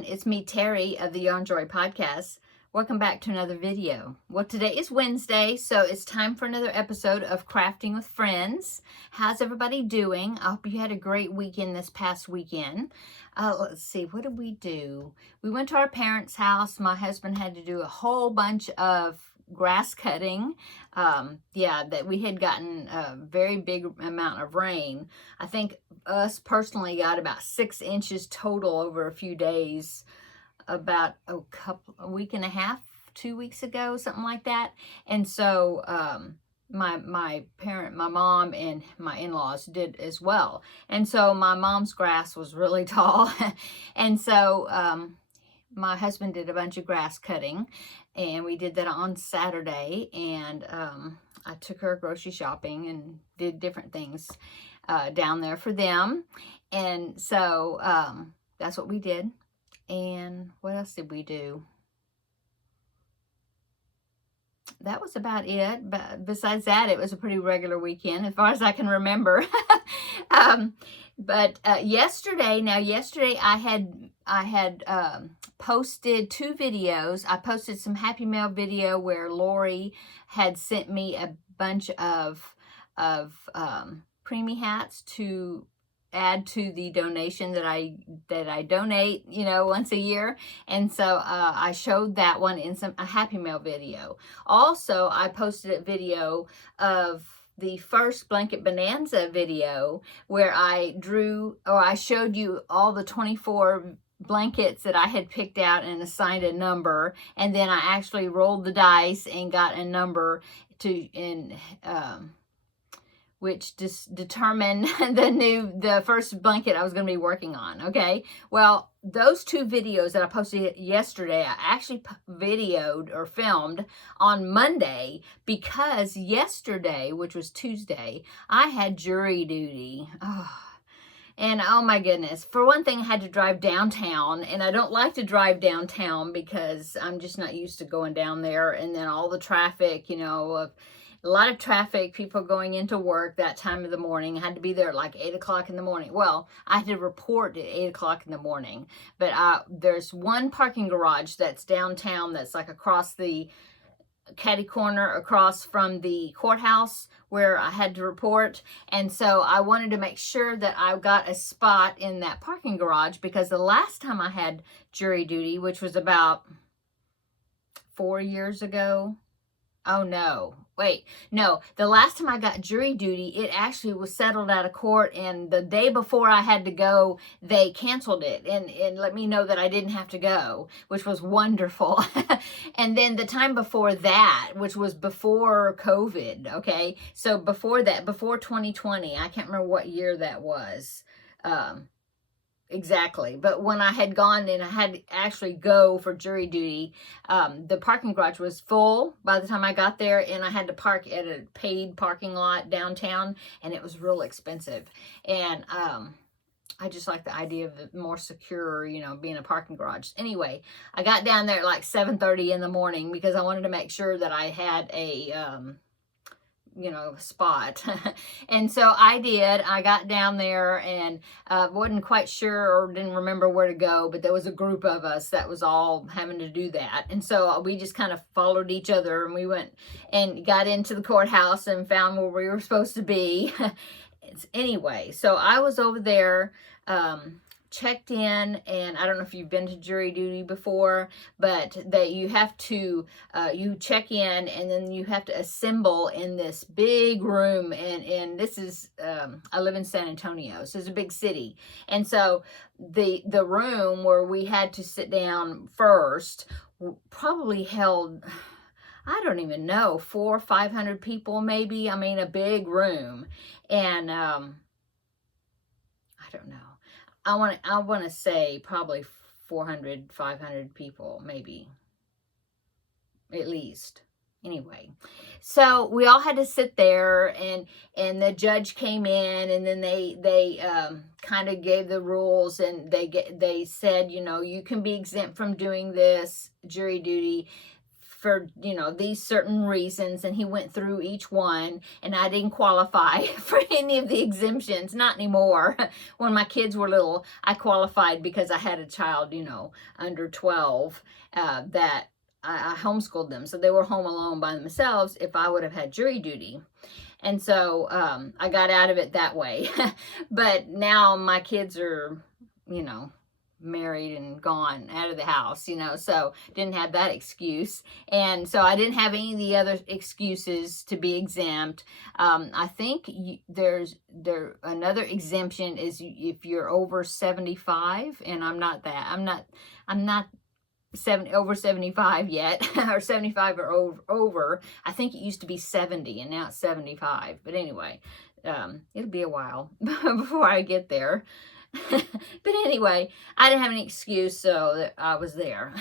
everyone, it's me, Terry of the Yarn Joy Podcast. Welcome back to another video. Well, today is Wednesday, so it's time for another episode of Crafting with Friends. How's everybody doing? I hope you had a great weekend this past weekend. Let's see, what did we do? We went to our parents' house. My husband had to do a whole bunch of grass cutting. That we had gotten a very big amount of rain. I think us personally got about 6 inches total over a few days, about a week and a half, 2 weeks ago, something like that. And so my mom and my in-laws did as well. And so my mom's grass was really tall. And so my husband did a bunch of grass cutting, and we did that on Saturday. And I took her grocery shopping and did different things down there for them. And so that's what we did. And what else did we do? That was about it. But besides that, it was a pretty regular weekend as far as I can remember. Yesterday I had posted 2 videos. I posted some Happy Mail video where Lori had sent me a bunch of preemie hats to add to the donation that I donate, once a year. And so I showed that one in a Happy Mail video. Also, I posted a video of the first Blanket Bonanza video where I showed you all the 24 blankets that I had picked out and assigned a number, and then I actually rolled the dice and got a number which just determined the first blanket I was going to be working on. Okay, well, those 2 videos that I posted yesterday, I actually videoed or filmed on Monday, because yesterday, which was Tuesday, I had jury duty. And oh my goodness, for one thing, I had to drive downtown, and I don't like to drive downtown because I'm just not used to going down there. And then all the traffic, a lot of traffic, people going into work that time of the morning. I had to be there at like 8 o'clock in the morning. Well, I had to report at 8 o'clock in the morning. But there's one parking garage that's downtown that's like across the catty corner across from the courthouse where I had to report. And so I wanted to make sure that I got a spot in that parking garage, because the last time I had jury duty, which was about 4 years ago. Oh no. Wait, no, the last time I got jury duty, it actually was settled out of court, and the day before I had to go, they canceled it and let me know that I didn't have to go, which was wonderful. And then the time before that, which was before COVID, okay? So before that, before 2020, I can't remember what year that was. Exactly. But when I had gone and I had to actually go for jury duty, the parking garage was full by the time I got there, and I had to park at a paid parking lot downtown, and it was real expensive. And I just like the idea of it more secure, being a parking garage. Anyway, I got down there at like 7:30 in the morning because I wanted to make sure that I had a spot. And so I did. I got down there and wasn't quite sure or didn't remember where to go, but there was a group of us that was all having to do that. And so we just kind of followed each other, and we went and got into the courthouse and found where we were supposed to be. Anyway, so I was over there, checked in, and I don't know if you've been to jury duty before, but that you have to you check in, and then you have to assemble in this big room, and this is I live in San Antonio, so it's a big city. And so the room where we had to sit down first probably held, I don't even know, 400 or 500 people maybe. I mean, a big room. And I don't know, I want to say probably 400, 500 people, maybe, at least. Anyway, so we all had to sit there, and the judge came in, and then they kind of gave the rules, and they said, you can be exempt from doing this jury duty for, you know, these certain reasons, and he went through each one, and I didn't qualify for any of the exemptions, not anymore. When my kids were little, I qualified because I had a child, you know, under 12, that I homeschooled them, so they were home alone by themselves if I would have had jury duty. And so I got out of it that way. But now my kids are, you know, married and gone out of the house, you know, so didn't have that excuse. And so I didn't have any of the other excuses to be exempt. I think there's another exemption is if you're over 75, and I'm not that. I'm not over 75 yet, or 75 or over. I think it used to be 70 and now it's 75. But anyway, it'll be a while before I get there. But anyway, I didn't have any excuse, so I was there.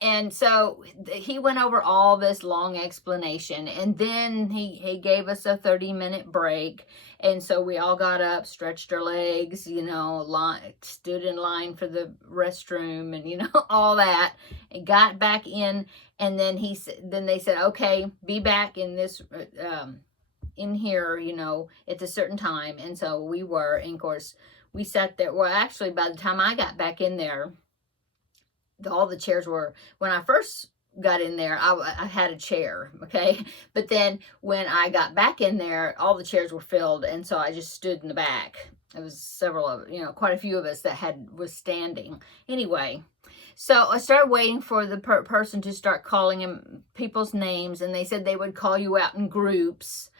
And so he went over all this long explanation, and then he gave us a 30-minute break. And so we all got up, stretched our legs, you know, stood in line for the restroom, and, you know, all that, and got back in. And then they said, okay, be back in this, in here, you know, at a certain time. And so we were, and of course, we sat there. Well, actually, by the time I got back in there, all the chairs were, when I first got in there, I had a chair, okay? But then when I got back in there, all the chairs were filled, and so I just stood in the back. It was several of, you know, quite a few of us that was standing. Anyway, so I started waiting for the person to start calling him people's names, and they said they would call you out in groups.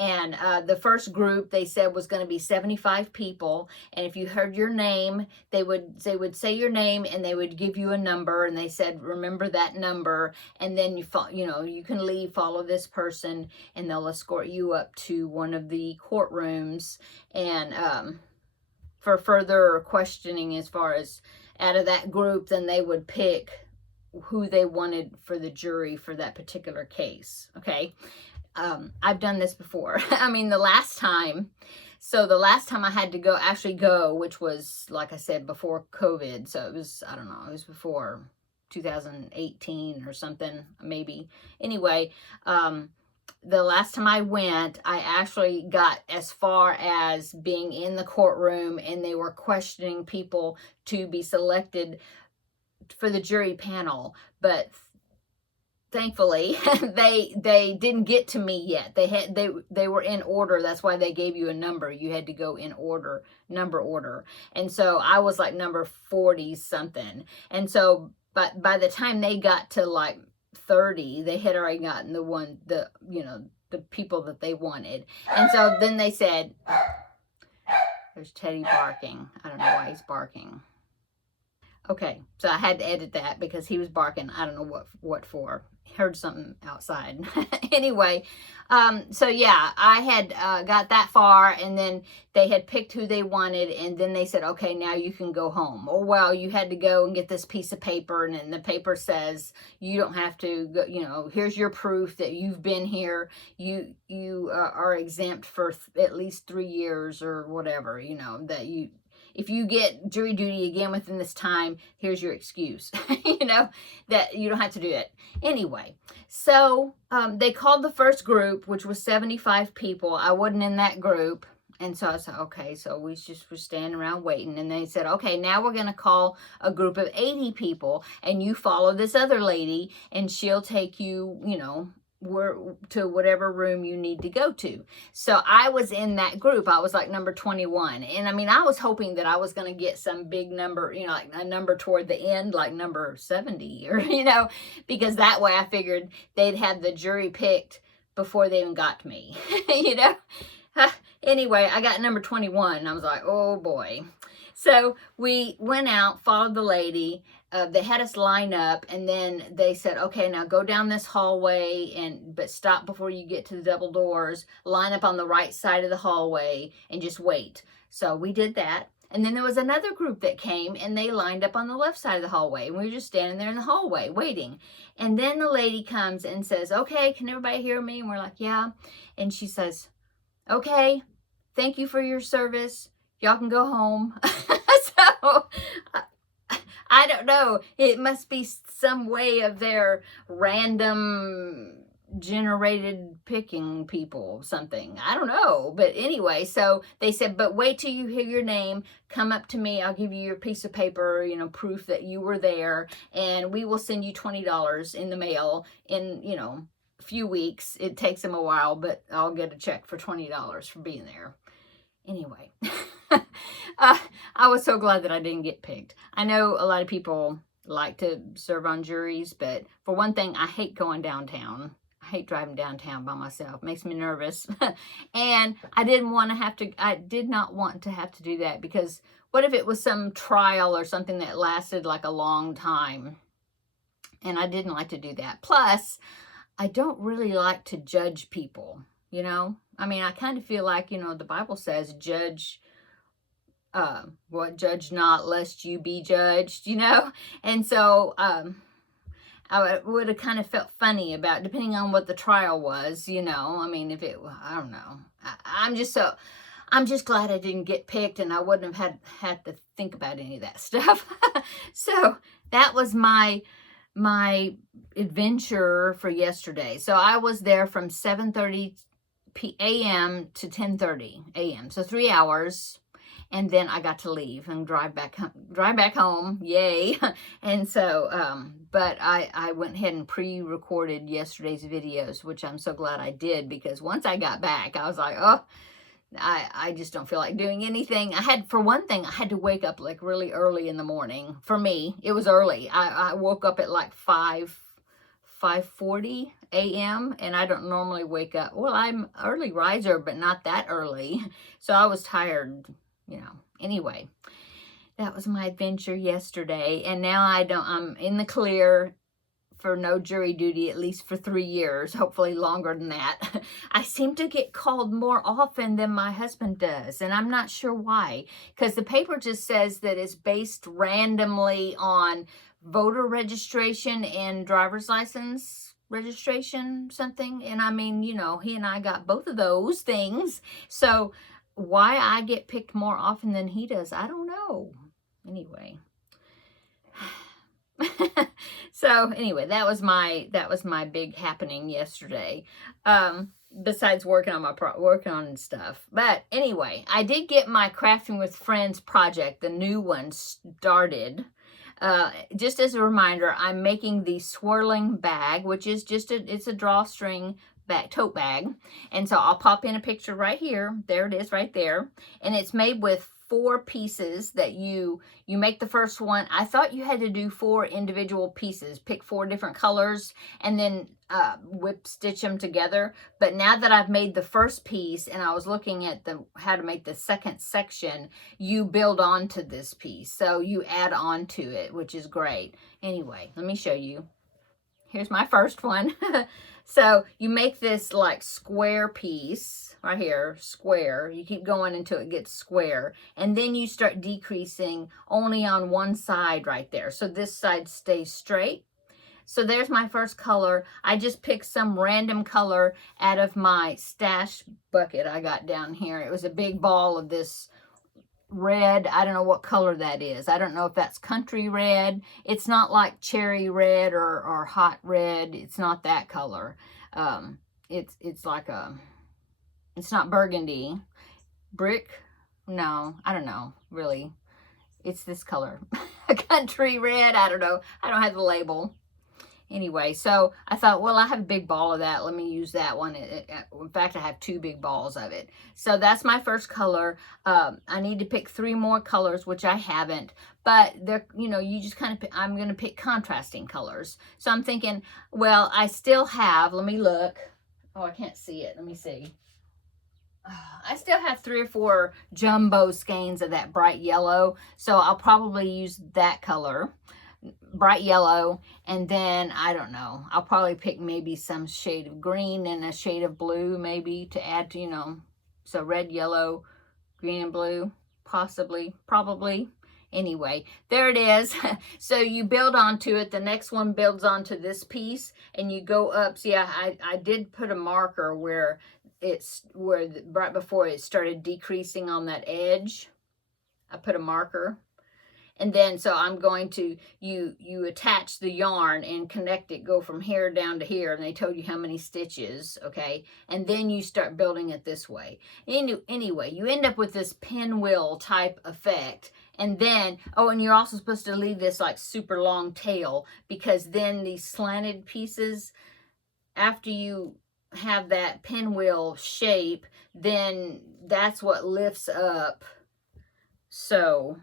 And the first group, they said, was going to be 75 people. And if you heard your name, they would say your name, and they would give you a number. And they said, remember that number. And then you know, you can leave, follow this person, and they'll escort you up to one of the courtrooms, and for further questioning as far as out of that group, then they would pick who they wanted for the jury for that particular case. Okay. I've done this before. I mean, the last time I had to actually go, which was, like I said, before COVID. So it was, I don't know, it was before 2018 or something, maybe. Anyway, the last time I went, I actually got as far as being in the courtroom, and they were questioning people to be selected for the jury panel. But thankfully, they didn't get to me yet. They were in order. That's why they gave you a number. You had to go in order, number order. And so I was like number 40 something. And so, but by the time they got to like 30, they had already gotten you know, the people that they wanted. And so then they said, there's Teddy barking. I don't know why he's barking. Okay, so I had to edit that because he was barking. I don't know what for. Heard something outside. Anyway, so yeah, I had got that far, and then they had picked who they wanted, and then they said, okay, now you can go home. Oh, well, you had to go and get this piece of paper, and then the paper says you don't have to go, you know, here's your proof that you've been here. You are exempt for at least 3 years or whatever, you know, that you... If you get jury duty again within this time, here's your excuse, you know, that you don't have to do it. Anyway, so they called the first group, which was 75 people. I wasn't in that group. And so I said, okay, so we just were standing around waiting. And they said, okay, now we're going to call a group of 80 people, and you follow this other lady, and she'll take you, you know, to whatever room you need to go to. So I was in that group. I was like number 21. And I mean, I was hoping that I was going to get some big number, you know, like a number toward the end, like number 70, or, you know, because that way I figured they'd have the jury picked before they even got to me, you know. Anyway, I got number 21. And I was like, oh boy. So we went out, followed the lady. They had us line up, and then they said, okay, now go down this hallway, but stop before you get to the double doors, line up on the right side of the hallway, and just wait. So we did that. And then there was another group that came, and they lined up on the left side of the hallway, and we were just standing there in the hallway waiting. And then the lady comes and says, okay, can everybody hear me? And we're like, yeah. And she says, okay, thank you for your service. Y'all can go home. So I don't know. It must be some way of their random generated picking people, something. I don't know. But anyway, so they said, but wait till you hear your name. Come up to me. I'll give you your piece of paper, you know, proof that you were there. And we will send you $20 in the mail in, you know, a few weeks. It takes them a while, but I'll get a check for $20 for being there. Anyway, I was so glad that I didn't get picked. I know a lot of people like to serve on juries, but for one thing, I hate going downtown. I hate driving downtown by myself. It makes me nervous. And I did not want to have to do that, because what if it was some trial or something that lasted like a long time? And I didn't like to do that. Plus, I don't really like to judge people, you know? I mean, I kind of feel like, you know, the Bible says, judge not lest you be judged, you know? And so I would have kind of felt funny about, depending on what the trial was, you know? I mean, I don't know. I'm just glad I didn't get picked, and I wouldn't have had to think about any of that stuff. So that was my adventure for yesterday. So I was there from 7:30 a.m. to 10:30 a.m. So 3 hours. And then I got to leave and drive back home. Yay. And so, but I went ahead and pre-recorded yesterday's videos, which I'm so glad I did, because once I got back, I was like, oh, I just don't feel like doing anything. For one thing, I had to wake up like really early in the morning. For me, it was early. I woke up at like 5:40 a.m. and I don't normally wake up. Well, I'm early riser, but not that early. So I was tired, you know. Anyway, that was my adventure yesterday. And now I'm in the clear for no jury duty, at least for 3 years, hopefully longer than that. I seem to get called more often than my husband does, and I'm not sure why, because the paper just says that it's based randomly on voter registration and driver's license registration, something. And I mean, you know, he and I got both of those things. So why I get picked more often than he does, I don't know. Anyway. So anyway, that was my big happening yesterday. Besides working on stuff. But anyway, I did get my Crafting with Friends project, the new one, started. Just as a reminder, I'm making the swirling bag, which is it's a drawstring bag, tote bag. And so I'll pop in a picture right here. There it is right there. And it's made with 4 pieces that you make the first one. I thought you had to do 4 individual pieces, pick 4 different colors, and then whip stitch them together. But now that I've made the first piece and I was looking at how to make the second section, you build onto this piece. So you add on to it, which is great. Anyway, let me show you. Here's my first one. So you make this like square piece right here, square. You keep going until it gets square. And then you start decreasing only on one side right there. So this side stays straight. So there's my first color. I just picked some random color out of my stash bucket I got down here. It was a big ball of this red. I don't know what color that is. I don't know if that's country red. It's not like cherry red or hot red. It's not that color. It's like it's not burgundy. Brick? No, I don't know, really. It's this color. Country red, I don't know. I don't have the label. Anyway, so I thought, well, I have a big ball of that. Let me use that one. In fact, I have 2 big balls of it. So that's my first color. I need to pick 3 more colors, which I haven't. But they're, you know, you just kind of, I'm going to pick contrasting colors. So I'm thinking, well, I still have, let me look. Oh, I can't see it. Let me see. I still have 3 or 4 jumbo skeins of that bright yellow. So I'll probably use that color. Bright yellow, and then I don't know, I'll probably pick maybe some shade of green and a shade of blue maybe to add to, you know, so red, yellow, green, and blue, possibly, probably. Anyway, there it is. So you build onto it. The next one builds onto this piece, and you go up. See, I did put a marker where right before it started decreasing on that edge. I put a marker. And then, so I'm going to, you attach the yarn and connect it, go from here down to here, and they told you how many stitches, okay? And then you start building it this way. Anyway, you end up with this pinwheel type effect. And then, oh, and you're also supposed to leave this like super long tail, because then these slanted pieces, after you have that pinwheel shape, then that's what lifts up. So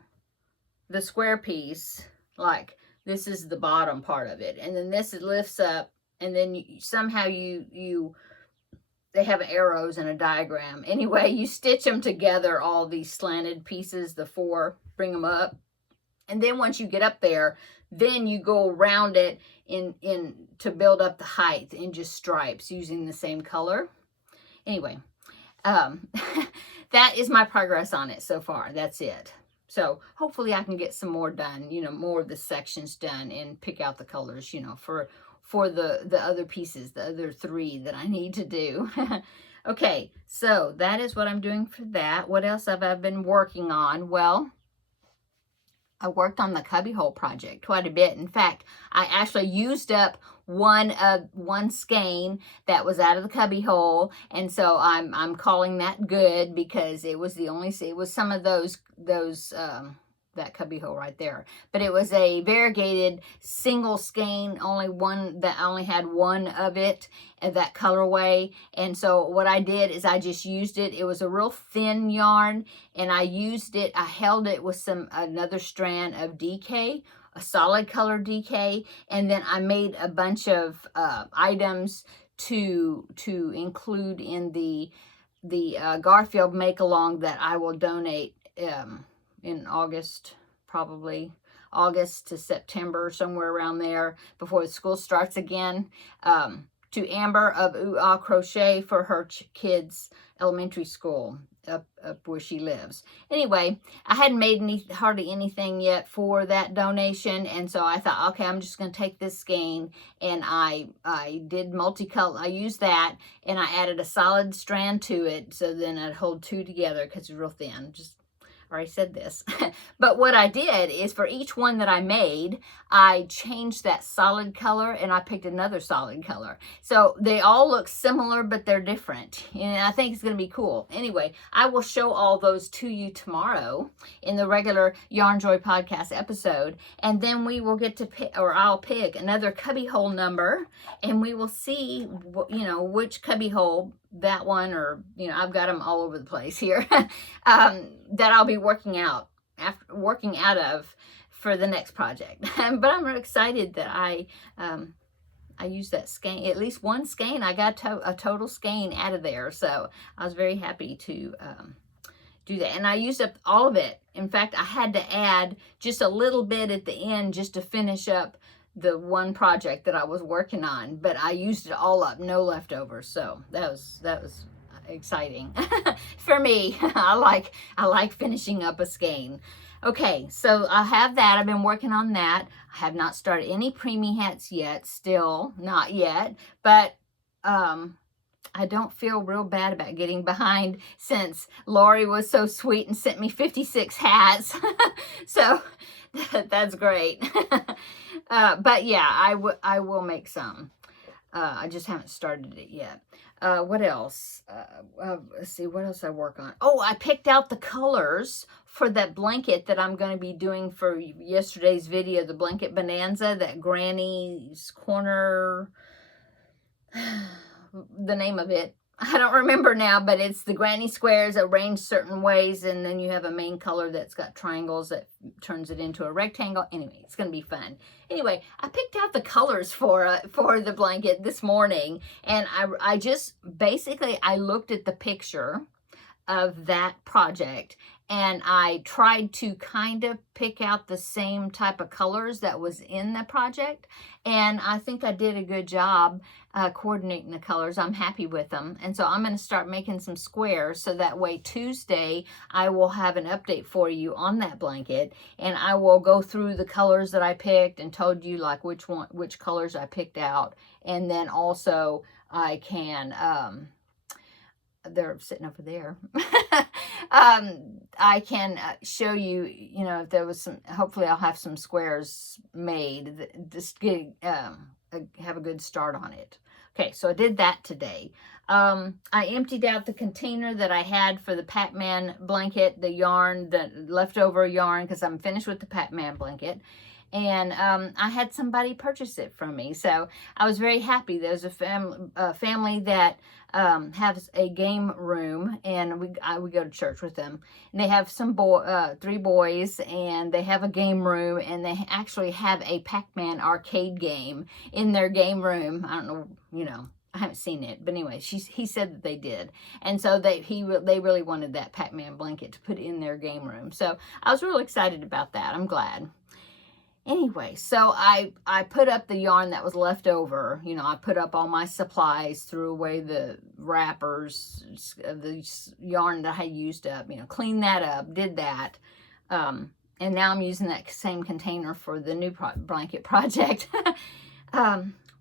the square piece, like this is the bottom part of it, and then this lifts up, and then somehow they have arrows and a diagram. Anyway, you stitch them together, all these slanted pieces, the four, bring them up, and then once you get up there, then you go around it in to build up the height in just stripes using the same color. Anyway, that is my progress on it so far. That's it. So hopefully I can get some more done, you know, more of the sections done, and pick out the colors, you know, for the other pieces, the other 3 that I need to do. Okay, so that is what I'm doing for that. What else have I been working on? Well, I worked on the cubbyhole project quite a bit. In fact, I actually used up one skein that was out of the cubbyhole, and so I'm calling that good, because it was some of those that cubbyhole right there, but it was a variegated single skein, only one that I only had one of it, that colorway. And so what I did is I just used it. It was a real thin yarn, and I held it with another strand of DK, a solid color DK, and then I made a bunch of items to include in the Garfield make along that I will donate in August, probably August to September, somewhere around there, before the school starts again, to Amber of Ooh Ah Crochet for her kids' elementary school up where she lives. Anyway, I hadn't made hardly anything yet for that donation, and so I thought, okay, I'm just going to take this skein, and I did multicolor. I used that, and I added a solid strand to it, so then I'd hold 2 together, because it's real thin. I already said this. But what I did is, for each one that I made, I changed that solid color, and I picked another solid color. So they all look similar, but they're different. And I think it's going to be cool. Anyway, I will show all those to you tomorrow in the regular Yarn Joy podcast episode. And then we will get to pick, or I'll pick another cubbyhole number, and we will see, you know, which cubbyhole, that one, or, you know, I've got them all over the place here, that I'll be working out of for the next project. But I'm really excited that I used that skein, at least one skein. I got a total skein out of there, so I was very happy to do that. And I used up all of it. In fact, I had to add just a little bit at the end just to finish up the one project that I was working on, but I used it all up, no leftovers. So that was exciting for me. I like finishing up a skein. Okay, so I have that. I've been working on that. I have not started any preemie hats yet, still not yet, but I don't feel real bad about getting behind, since Lori was so sweet and sent me 56 hats. So that's great. But yeah, I will make some. I just haven't started it yet. What else? Let's see, what else I work on? Oh, I picked out the colors for that blanket that I'm going to be doing for yesterday's video, the blanket bonanza, that Granny's Corner, the name of it. I don't remember now, but it's the granny squares arranged certain ways, and then you have a main color that's got triangles that turns it into a rectangle. Anyway, it's going to be fun. Anyway, I picked out the colors for the blanket this morning, and I just basically, I looked at the picture of that project, and I tried to kind of pick out the same type of colors that was in the project, and I think I did a good job coordinating the colors. I'm happy with them, and so I'm going to start making some squares, so that way Tuesday I will have an update for you on that blanket, and I will go through the colors that I picked and told you like which colors I picked out, and then also I can they're sitting over there. I can show you, if there was some, hopefully I'll have some squares made, just get, have a good start on it. Okay, so I did that today. I emptied out the container that I had for the Pac-Man blanket, the yarn, the leftover yarn, because I'm finished with the Pac-Man blanket. And I had somebody purchase it from me. So I was very happy. There's a family that has a game room, and we go to church with them. And they have some 3 boys, and they have a game room, and they actually have a Pac-Man arcade game in their game room. I don't know, I haven't seen it, but anyway, he said that they did, and so they really wanted that Pac-Man blanket to put in their game room. So I was really excited about that. I'm glad. Anyway, so I put up the yarn that was left over. I put up all my supplies, threw away the wrappers, the yarn that I had used up, cleaned that up, did that. And now I'm using that same container for the new blanket project.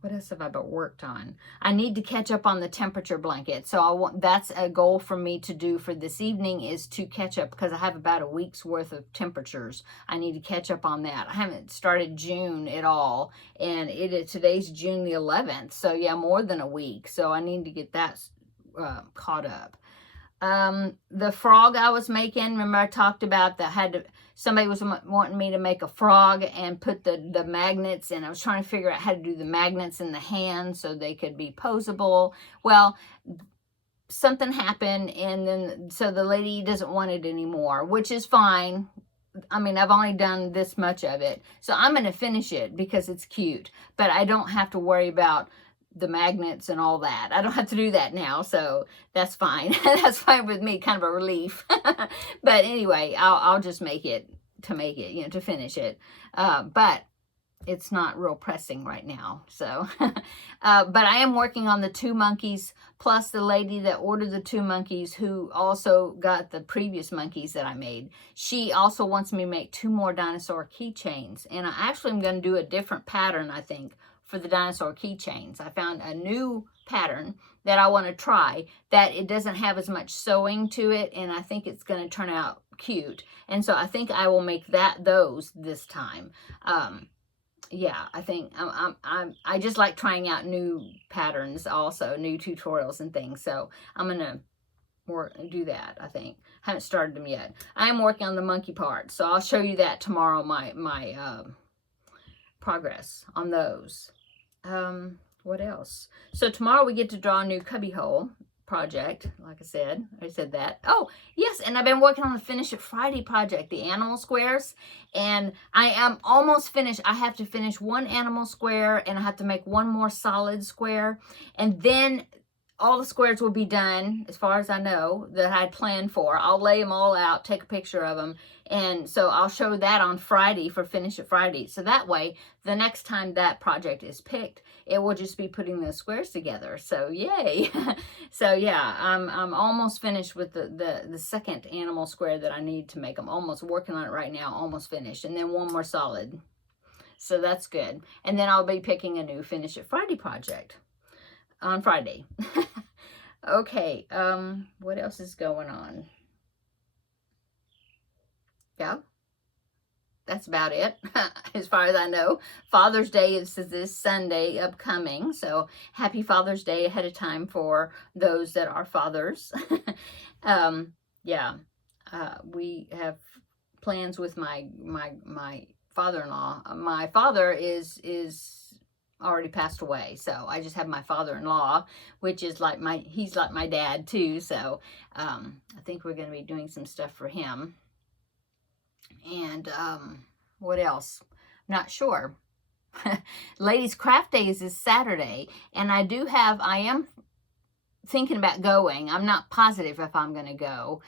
What else have I worked on? I need to catch up on the temperature blanket. So that's a goal for me to do for this evening, is to catch up, because I have about a week's worth of temperatures. I need to catch up on that. I haven't started June at all, and today's June the 11th. So yeah, more than a week. So I need to get that caught up. The frog I was making, remember I talked about that somebody was wanting me to make a frog and put the magnets, and I was trying to figure out how to do the magnets in the hand so they could be posable. Well, something happened, and then so the lady doesn't want it anymore, which is fine. I mean, I've only done this much of it, so I'm going to finish it because it's cute, but I don't have to worry about the magnets and all that. I don't have to do that now, so that's fine. That's fine with me, kind of a relief. But anyway, I'll just make it, to finish it. But it's not real pressing right now. So, but I am working on the 2 monkeys, plus the lady that ordered the 2 monkeys, who also got the previous monkeys that I made. She also wants me to make 2 more dinosaur keychains. And I actually am going to do a different pattern, I think, for the dinosaur keychains. I found a new pattern that I want to try, that it doesn't have as much sewing to it, and I think it's going to turn out cute. And so I think I will make those this time. Yeah, I think I just like trying out new patterns, also new tutorials and things. So I'm gonna do that. I think I haven't started them yet. I am working on the monkey part, so I'll show you that tomorrow. My progress on those. What else? So tomorrow we get to draw a new cubbyhole project. Like I said that. Oh, yes, and I've been working on the Finish It Friday project, the animal squares, and I am almost finished. I have to finish 1 animal square, and I have to make 1 more solid square, and then all the squares will be done, as far as I know, that I had planned for. I'll lay them all out, take a picture of them, and so I'll show that on Friday for Finish It Friday. So that way, the next time that project is picked, it will just be putting the squares together. So yay! So yeah, I'm almost finished with the second animal square that I need to make. I'm almost working on it right now, almost finished, and then 1 more solid. So that's good. And then I'll be picking a new Finish It Friday project on Friday. Okay, what else is going on? Yeah, that's about it, as far as I know. Father's Day is this Sunday upcoming, so happy Father's Day ahead of time for those that are fathers. Yeah, we have plans with my father-in-law. My father is already passed away, so I just have my father-in-law, which is he's like my dad too. So I think we're going to be doing some stuff for him. And what else? Not sure. Ladies Craft Days is Saturday, and I am thinking about going. I'm not positive if I'm going to go.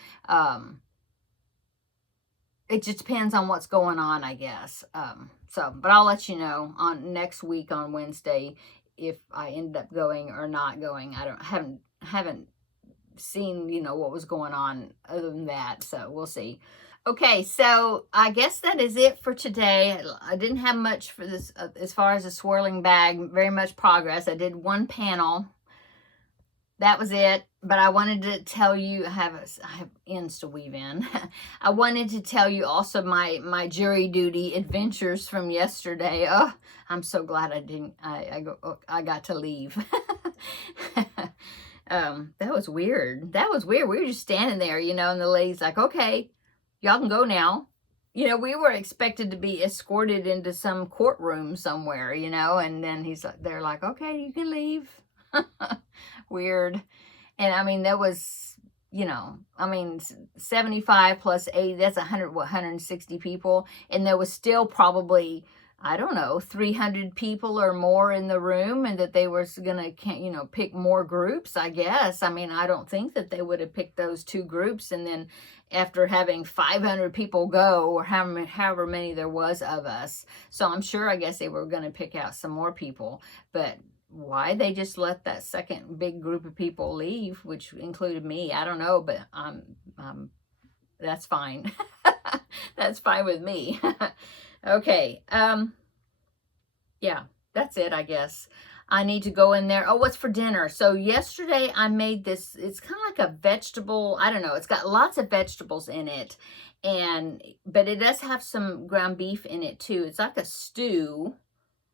It just depends on what's going on, I guess. But I'll let you know on next week on Wednesday if I end up going or not going. Haven't seen, what was going on other than that, so we'll see. Okay, so I guess that is it for today. I didn't have much for this as far as a swirling bag, very much progress. I did 1 panel, that was it. But I wanted to tell you, I have ends to weave in. I wanted to tell you also my jury duty adventures from yesterday. Oh, I'm so glad I got to leave. That was weird. That was weird. We were just standing there, and the lady's like, okay, y'all can go now. We were expected to be escorted into some courtroom somewhere, and then they're like, okay, you can leave. Weird. And I mean, there was, 75 plus 80, that's 160 people. And there was still probably, I don't know, 300 people or more in the room, and that they were going to, pick more groups, I guess. I mean, I don't think that they would have picked those two groups. And then after having 500 people go, or however many there was of us. So I'm sure, I guess they were going to pick out some more people. But why they just let that second big group of people leave, which included me, I don't know, but that's fine. That's fine with me. Okay. Yeah, that's it, I guess. I need to go in there. Oh, what's for dinner? So yesterday I made this, it's kind of like a vegetable, I don't know, it's got lots of vegetables in it, but it does have some ground beef in it too. It's like a stew.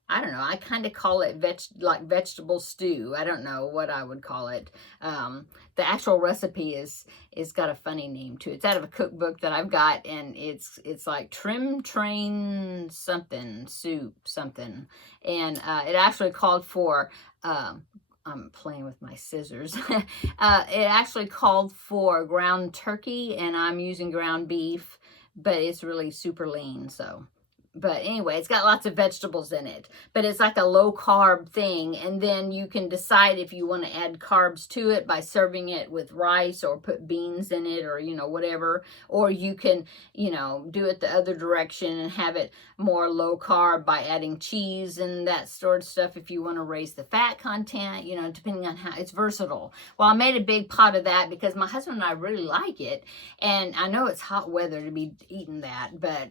I don't know. I kind of call it like vegetable stew. I don't know what I would call it. The actual recipe is got a funny name to it. It's out of a cookbook that I've got, and it's like trim train something soup something, and it actually called for. I'm playing with my scissors. It actually called for ground turkey, and I'm using ground beef, but it's really super lean, so. But anyway, it's got lots of vegetables in it, but it's like a low carb thing. And then you can decide if you want to add carbs to it by serving it with rice, or put beans in it, or, whatever. Or you can, do it the other direction and have it more low carb by adding cheese and that sort of stuff if you want to raise the fat content, depending on how it's versatile. Well, I made a big pot of that because my husband and I really like it. And I know it's hot weather to be eating that, but,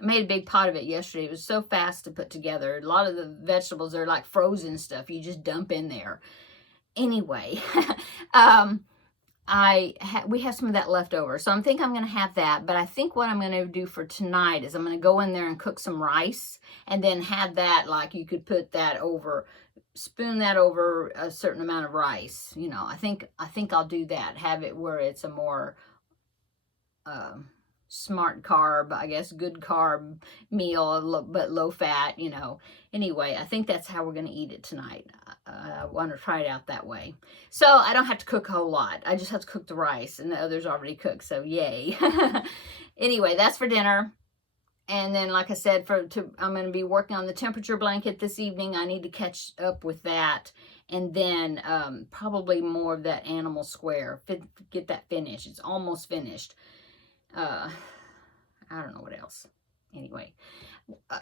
I made a big pot of it yesterday. It was so fast to put together. A lot of the vegetables are like frozen stuff. You just dump in there. Anyway, we have some of that left over. So I'm going to have that. But I think what I'm going to do for tonight is I'm going to go in there and cook some rice, and then have that, like, you could put that over, spoon that over a certain amount of rice. I think I'll do that. Have it where it's a more smart carb, I guess, good carb meal, but low fat, Anyway, I think that's how we're going to eat it tonight. I want to try it out that way. So I don't have to cook a whole lot. I just have to cook the rice, and the other's already cooked, so yay. Anyway, that's for dinner. And then, like I said, I'm going to be working on the temperature blanket this evening. I need to catch up with that. And then probably more of that animal square. Get that finished. It's almost finished. I don't know what else. Anyway,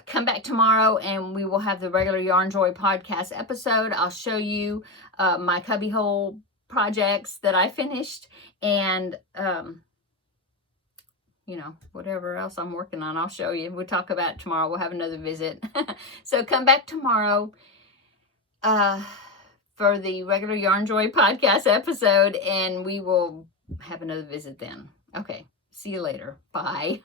come back tomorrow and we will have the regular Yarn Joy podcast episode. I'll show you my cubbyhole projects that I finished, and whatever else I'm working on, I'll show you. We'll talk about it tomorrow. We'll have another visit. So come back tomorrow for the regular Yarn Joy podcast episode, and we will have another visit then. Okay. See you later. Bye.